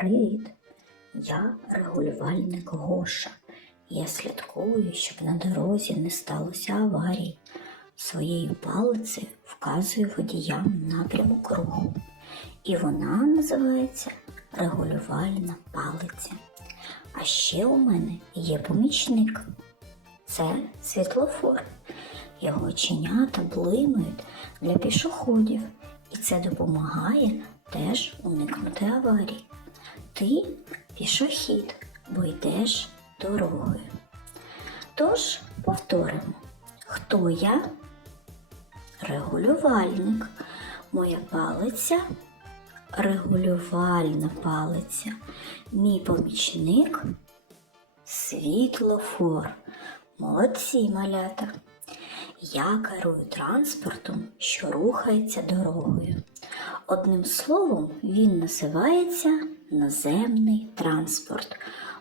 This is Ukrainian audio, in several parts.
Привіт! Я регулювальник Гоша. Я слідкую, щоб на дорозі не сталося аварій. Своєю палицею вказую водіям напрямок руху. І вона називається регулювальна палиця. А ще у мене є помічник. Це світлофор. Його оченята блимають для пішоходів, і це допомагає теж уникнути аварій. Ти пішохід, бо йдеш дорогою. Тож повторимо, хто я? Регулювальник. Моя палиця регулювальна палиця. Мій помічник світлофор. Молодці малята. Я керую транспортом, що рухається дорогою. Одним словом, він називається наземний транспорт,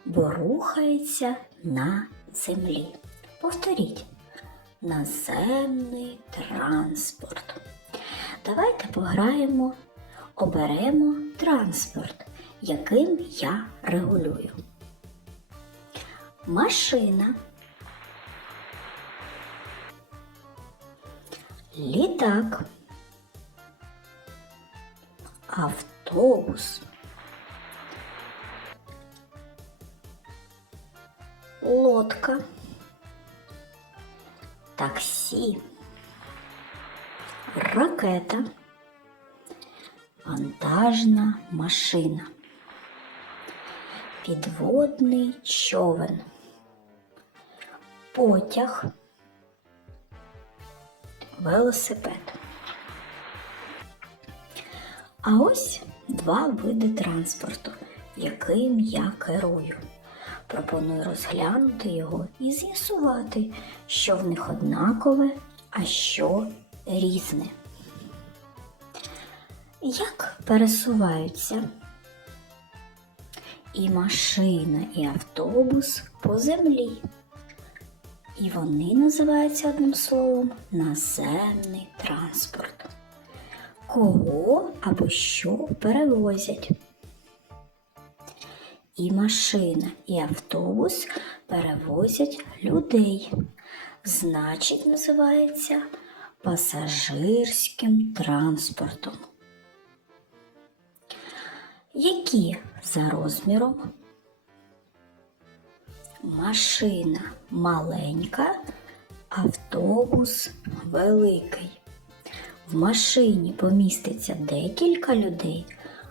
бо рухається на землі. Повторіть, наземний транспорт. Давайте пограємо, оберемо транспорт, яким я регулюю. Машина. Літак. Автобус. Лодка. Таксі. Ракета. Вантажна машина. Підводний човен. Потяг. Велосипед. А ось два види транспорту, яким я керую. Пропоную розглянути його і з'ясувати, що в них однакове, а що різне. Як пересуваються і машина, і автобус по землі. І вони називаються одним словом наземний транспорт. Кого або що перевозять? І машина, і автобус перевозять людей. Значить, називається пасажирським транспортом. Які за розміром? Машина маленька, автобус великий. В машині поміститься декілька людей,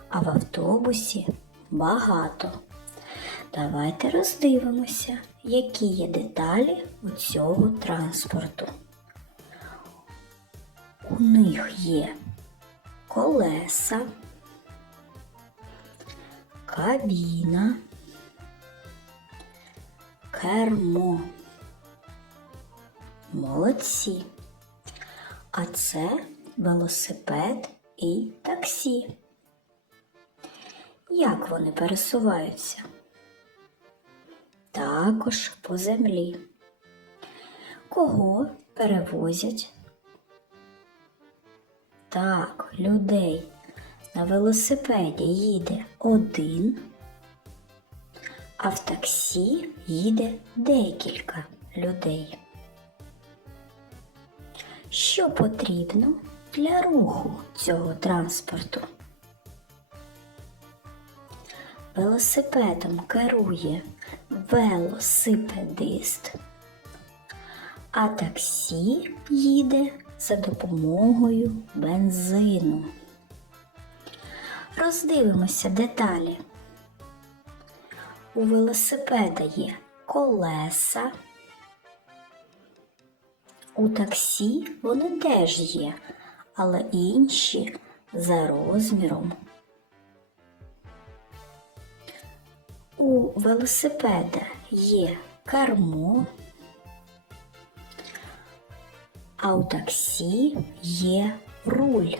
а в автобусі багато. Давайте роздивимося, які є деталі у цього транспорту. У них є колеса, кабіна, кермо. Молодці. А це велосипед і таксі. Як вони пересуваються? Також по землі. Кого перевозять? Так, людей. На велосипеді їде один, а в таксі їде декілька людей. Що потрібно для руху цього транспорту? Велосипедом керує велосипедист, а таксі їде за допомогою бензину. Роздивимося деталі. У велосипеда є колеса. У таксі вони теж є, але інші за розміром. У велосипеда є кермо, а у таксі є руль.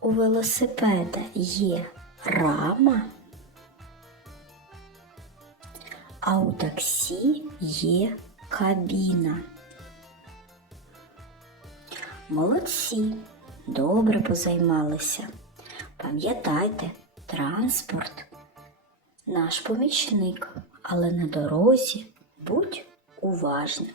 У велосипеда є рама, а у таксі є кабіна. Молодці, добре позаймалися. Пам'ятайте, транспорт наш помічник, але на дорозі будь уважним.